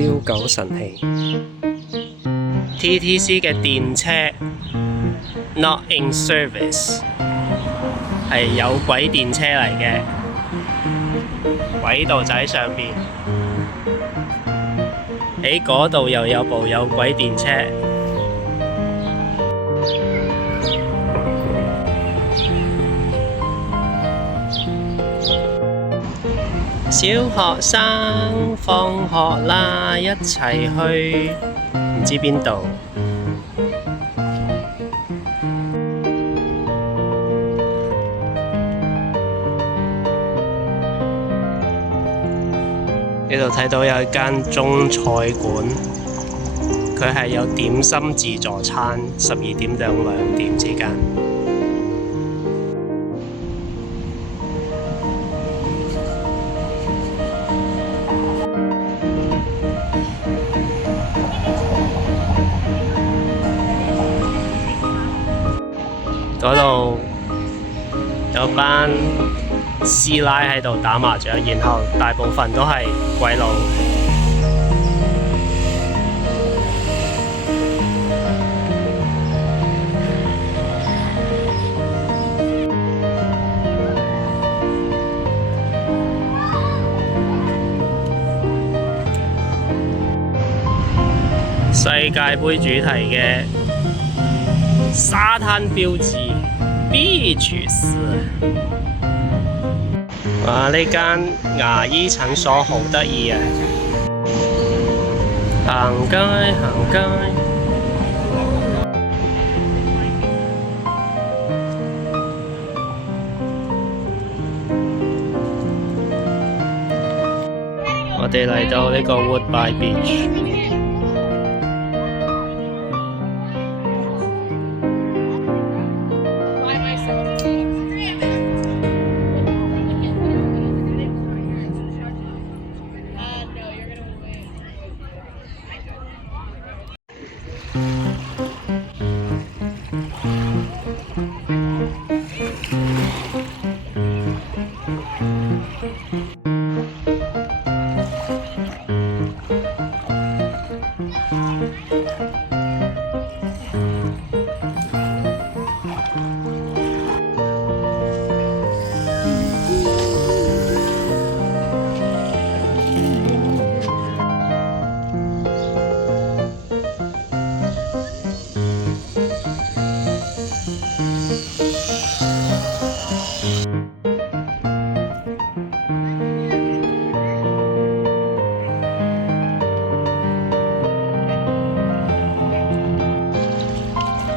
遛狗神器。TTC 嘅電車 not in service 係有軌電車嚟嘅，軌道就喺上邊，喺嗰度又有部有軌電車。小學生放學啦，一齊去唔知邊度。呢度睇到有一間中菜館，佢係有點心自助餐，12點到2點之間。嗰度有班師奶喺度打麻雀，然後大部分都係鬼佬。世界盃主題嘅沙灘標誌 Beaches。哇！呢間牙醫診所好得意啊！行街行街，我哋嚟到呢個 Woodbine Beach。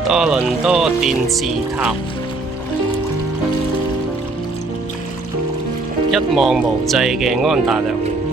多倫多電視塔，一望無際嘅安大略湖。